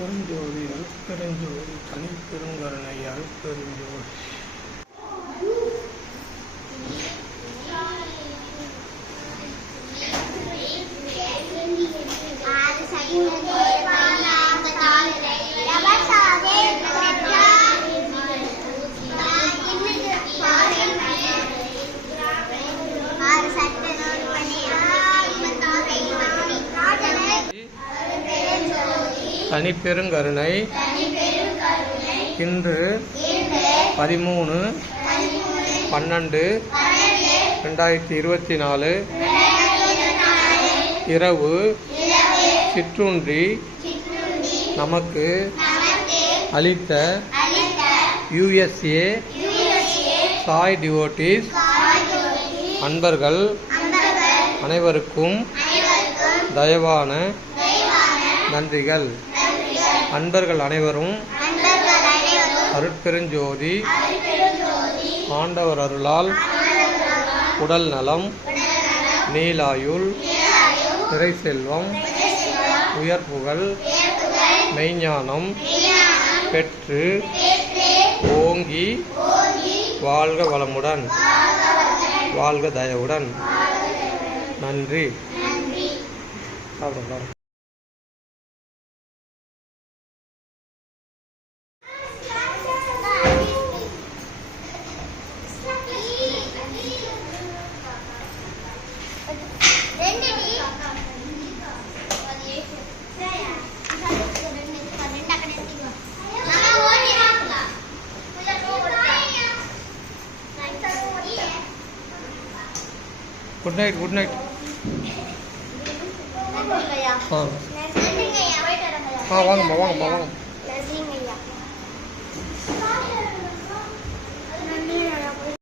அருட்பெருஞ்சோதி அருட்பெருஞ்சோதி தனிப்பெருங்கருணை அருட்பெருஞ்சோதி. தனிப்பெருங்கருணை இன்று 13/12/2024 இரவு சிற்றுண்டி நமக்கு அளித்த USA சாய் டிவோட்டீஸ் அன்பர்கள் அனைவருக்கும் தயவான நன்றிகள். அன்பர்கள் அனைவரும் அருட்பெருஞ்சோதி ஆண்டவர் அருளால் உடல் நலம், நீலாயுள், நிறை செல்வம், உயர்ப்புகள், மெய்ஞானம் பெற்று ஓங்கி வாழ்க வளமுடன், வாழ்க தயவுடன். நன்றி. Good night. Good night. வாங்கம்மா வாங்கம்மா வாங்க.